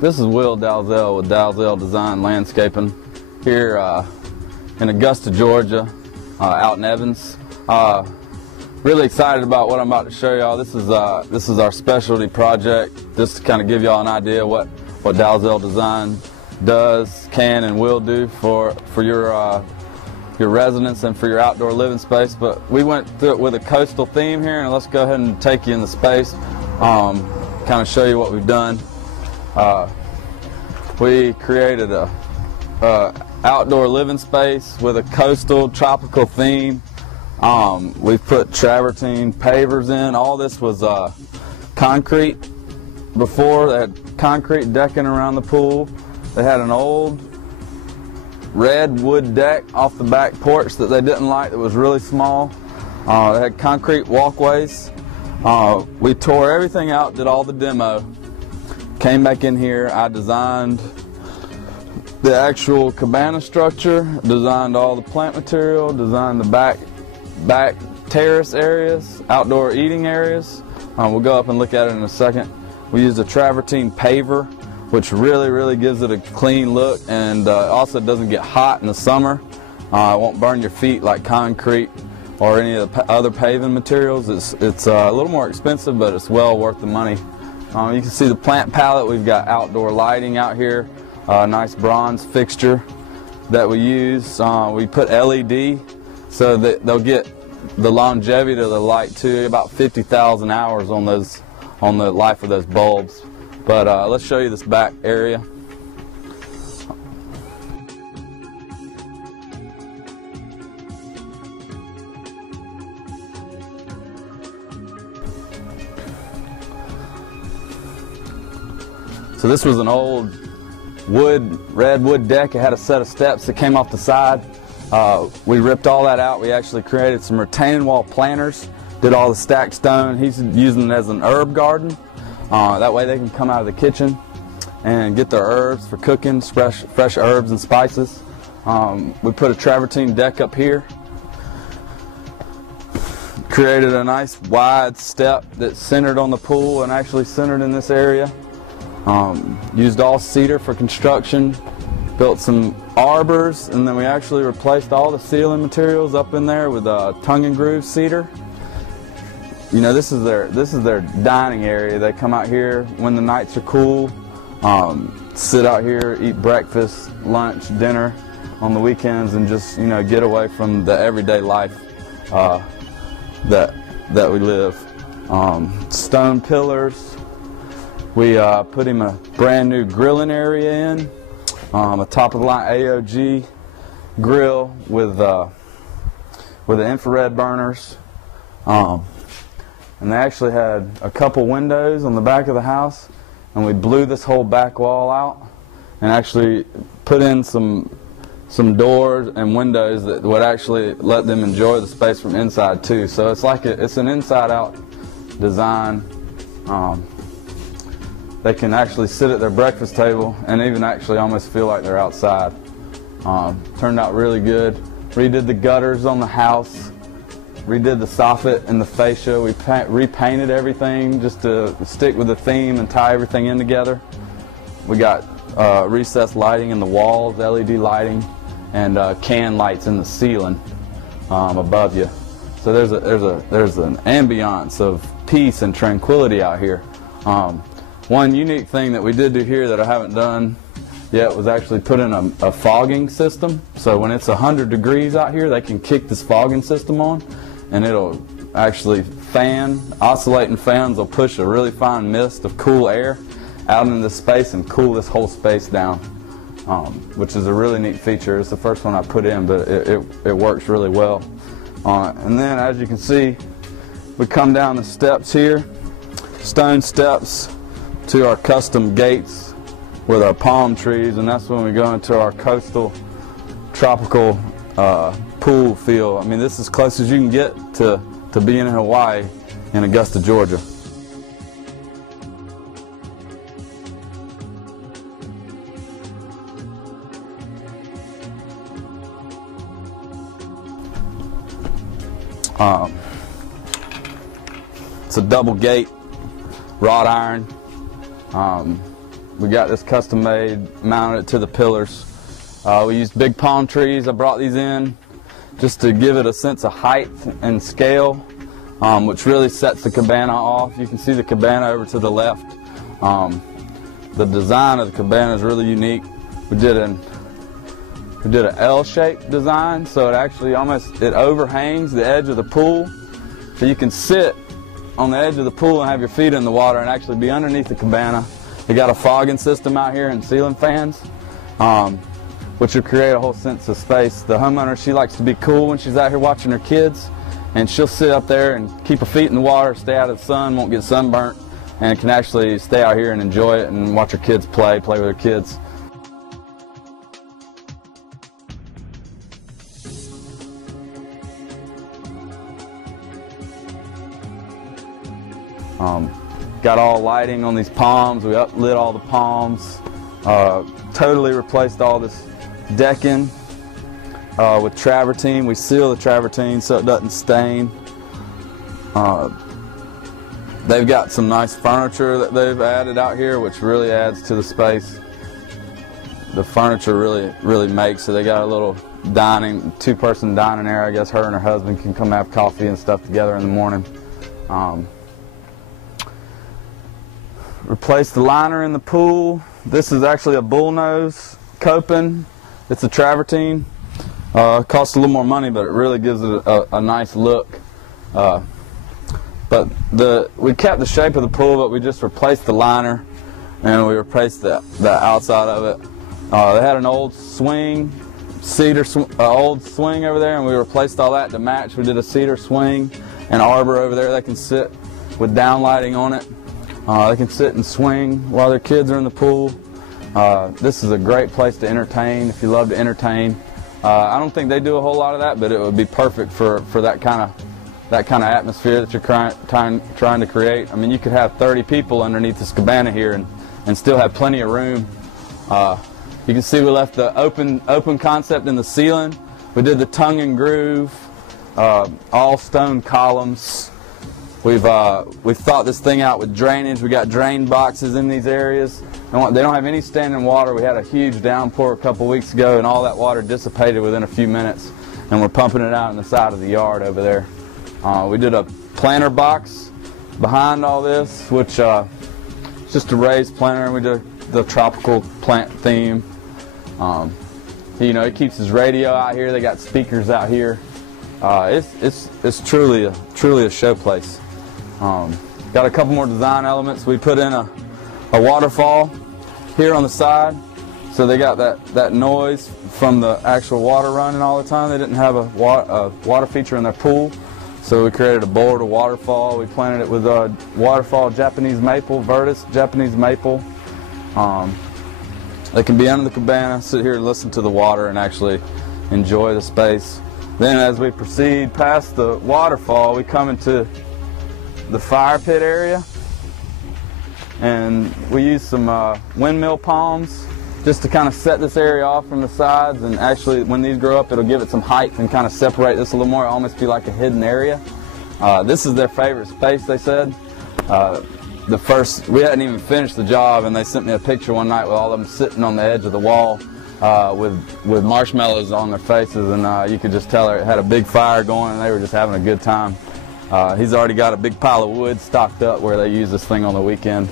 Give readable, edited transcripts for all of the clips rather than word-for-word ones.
This is Will Dalzell with Dalzell Design Landscaping here in Augusta, Georgia, out in Evans. Really excited about what I'm about to show y'all. This is our specialty project, just to kind of give y'all an idea what Dalzell Design does, can, and will do for your residence and for your outdoor living space. But we went through it with a coastal theme here, and let's go ahead and take you in the space, kind of show you what we've done. We created a outdoor living space with a coastal tropical theme. We've put travertine pavers in. All this was concrete before. They had concrete decking around the pool. They had an old red wood deck off the back porch that they didn't like, that was really small. They had concrete walkways. We tore everything out, did all the demo, came back in here. I designed the actual cabana structure, designed all the plant material, designed the back terrace areas, outdoor eating areas. We'll go up and look at it in a second. We used a travertine paver, which really gives it a clean look, and also doesn't get hot in the summer. It won't burn your feet like concrete or any of the other paving materials. It's a little more expensive, but it's well worth the money. You can see the plant palette. We've got outdoor lighting out here, a nice bronze fixture that we use. We put LED so that they'll get the longevity of the light too, about 50,000 hours on the life of those bulbs. But let's show you this back area. So this was an old red wood deck. It had a set of steps that came off the side. We ripped all that out. We actually created some retaining wall planters, did all the stacked stone. He's using it as an herb garden. That way they can come out of the kitchen and get their herbs for cooking, fresh herbs and spices. We put a travertine deck up here. Created a nice wide step that's centered on the pool and actually centered in this area. Used all cedar for construction. Built some arbors, and then we actually replaced all the ceiling materials up in there with tongue and groove cedar. You know, this is their dining area. They come out here when the nights are cool, sit out here, eat breakfast, lunch, dinner on the weekends, and just, you know, get away from the everyday life that we live. Stone pillars. We put him a brand new grilling area in. A top of the line AOG grill with the infrared burners. And they actually had a couple windows on the back of the house, and we blew this whole back wall out and actually put in some doors and windows that would actually let them enjoy the space from inside too. So it's like it's an inside-out design. They can actually sit at their breakfast table and even actually almost feel like they're outside. Turned out really good. Redid the gutters on the house. Redid the soffit and the fascia. We repainted everything just to stick with the theme and tie everything in together. We got recessed lighting in the walls, LED lighting, and can lights in the ceiling above you. So there's an ambiance of peace and tranquility out here. One unique thing that we did do here that I haven't done yet was actually put in a fogging system. So when it's 100 degrees out here, they can kick this fogging system on, and it'll actually oscillating fans will push a really fine mist of cool air out into the space and cool this whole space down, which is a really neat feature. It's the first one I put in, but it works really well. And then, as you can see, we come down the steps here, stone steps, to our custom gates with our palm trees, and that's when we go into our coastal tropical pool feel. I mean, this is as close as you can get to being in Hawaii in Augusta, Georgia. It's a double gate, wrought iron. We got this custom made, mounted it to the pillars. We used big palm trees. I brought these in just to give it a sense of height and scale, which really sets the cabana off. You can see the cabana over to the left. The design of the cabana is really unique. We did an L-shaped design, so it actually it overhangs the edge of the pool, so you can sit on the edge of the pool and have your feet in the water and actually be underneath the cabana. We got a fogging system out here and ceiling fans, which will create a whole sense of space. The homeowner, she likes to be cool when she's out here watching her kids, and she'll sit up there and keep her feet in the water, stay out of the sun, won't get sunburnt, and can actually stay out here and enjoy it and watch her kids play with her kids. Got all lighting on these palms. We uplit all the palms, totally replaced all this decking with travertine. We seal the travertine so it doesn't stain. They've got some nice furniture that they've added out here, which really adds to the space. The furniture really makes it. They got a little two-person dining area. I guess her and her husband can come have coffee and stuff together in the morning. Replaced the liner in the pool. This is actually a bullnose coping. It's a travertine. Costs a little more money, but it really gives it a nice look. But we kept the shape of the pool, but we just replaced the liner and we replaced the outside of it. They had an old swing, old swing over there, and we replaced all that to match. We did a cedar swing and arbor over there. They can sit with downlighting on it. They can sit and swing while their kids are in the pool. This is a great place to entertain if you love to entertain. I don't think they do a whole lot of that, but it would be perfect for that kind of atmosphere that you're trying to create. I mean, you could have 30 people underneath this cabana here and still have plenty of room. You can see we left the open concept in the ceiling. We did the tongue and groove, all stone columns. We've thought this thing out with drainage. We got drain boxes in these areas. They don't have any standing water. We had a huge downpour a couple weeks ago, and all that water dissipated within a few minutes, and we're pumping it out in the side of the yard over there. We did a planter box behind all this, which is just a raised planter, and we did the tropical plant theme. You know, it keeps his radio out here. They got speakers out here. It's truly a showplace. Got a couple more design elements. We put in a waterfall here on the side, so they got that noise from the actual water running all the time. They didn't have a water feature in their pool, so we created a board, a waterfall. We planted it with a waterfall Japanese maple, Virtus Japanese maple. They can be under the cabana, sit here and listen to the water and actually enjoy the space. Then as we proceed past the waterfall, we come into the fire pit area, and we use some windmill palms just to kind of set this area off from the sides, and actually when these grow up it'll give it some height and kind of separate this a little more, almost be like a hidden area. This is their favorite space, they said. We hadn't even finished the job, and they sent me a picture one night with all of them sitting on the edge of the wall with marshmallows on their faces, and you could just tell it had a big fire going and they were just having a good time. He's already got a big pile of wood stocked up where they use this thing on the weekend.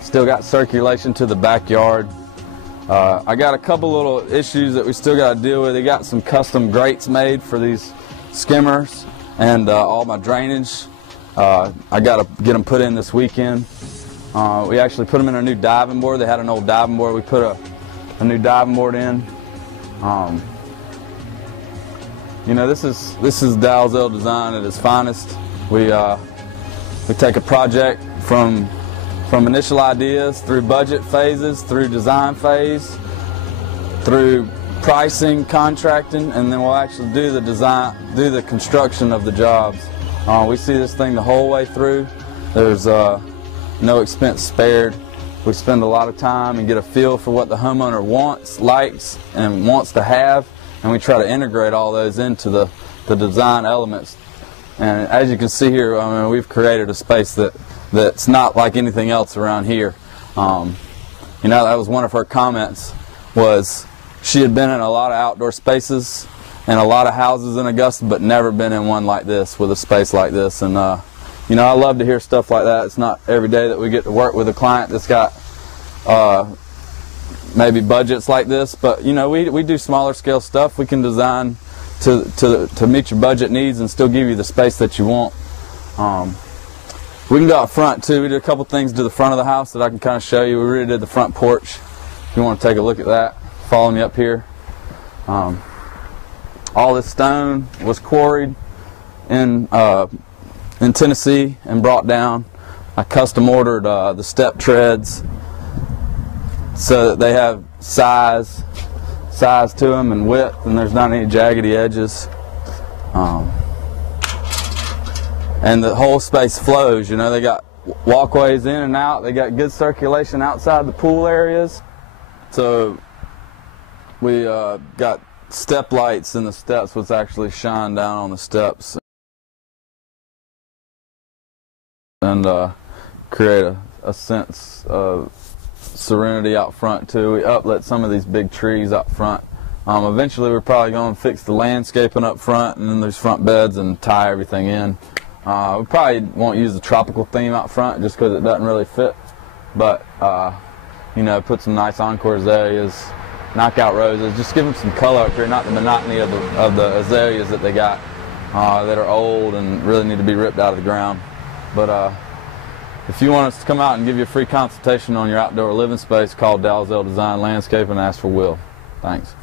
Still got circulation to the backyard. I got a couple little issues that we still got to deal with. They got some custom grates made for these skimmers and all my drainage. I got to get them put in this weekend. We actually put them in a new diving board. They had an old diving board. We put a new diving board in. You know, this is Dalzell design at its finest. We take a project from initial ideas through budget phases, through design phase, through pricing, contracting, and then we'll actually do the design, do the construction of the jobs. We see this thing the whole way through. There's no expense spared. We spend a lot of time and get a feel for what the homeowner wants, likes, and wants to have, and we try to integrate all those into the design elements. And as you can see here, I mean, we've created a space that that's not like anything else around here. You know, that was one of her comments, was she had been in a lot of outdoor spaces and a lot of houses in Augusta, but never been in one like this, with a space like this. And you know, I love to hear stuff like that. It's not every day that we get to work with a client that's got maybe budgets like this, but you know, we do smaller scale stuff. We can design to meet your budget needs and still give you the space that you want. We can go out front too. We did a couple things to the front of the house that I can kind of show you. We really did the front porch. If you want to take a look at that, follow me up here. All this stone was quarried in Tennessee and brought down. I custom ordered the step treads so that they have size to them and width, and there's not any jaggedy edges. And the whole space flows. You know, they got walkways in and out. They got good circulation outside the pool areas. So we got step lights in the steps, which actually shine down on the steps and create a sense of serenity out front too. We uplit some of these big trees out front. Eventually we're probably going to fix the landscaping up front, and then there's front beds, and tie everything in. We probably won't use the tropical theme out front just because it doesn't really fit, but you know, put some nice encore azaleas, knockout roses, just give them some color up here, not the monotony of the azaleas that they got that are old and really need to be ripped out of the ground. But if you want us to come out and give you a free consultation on your outdoor living space, call Dalzell Design Landscape and ask for Will. Thanks.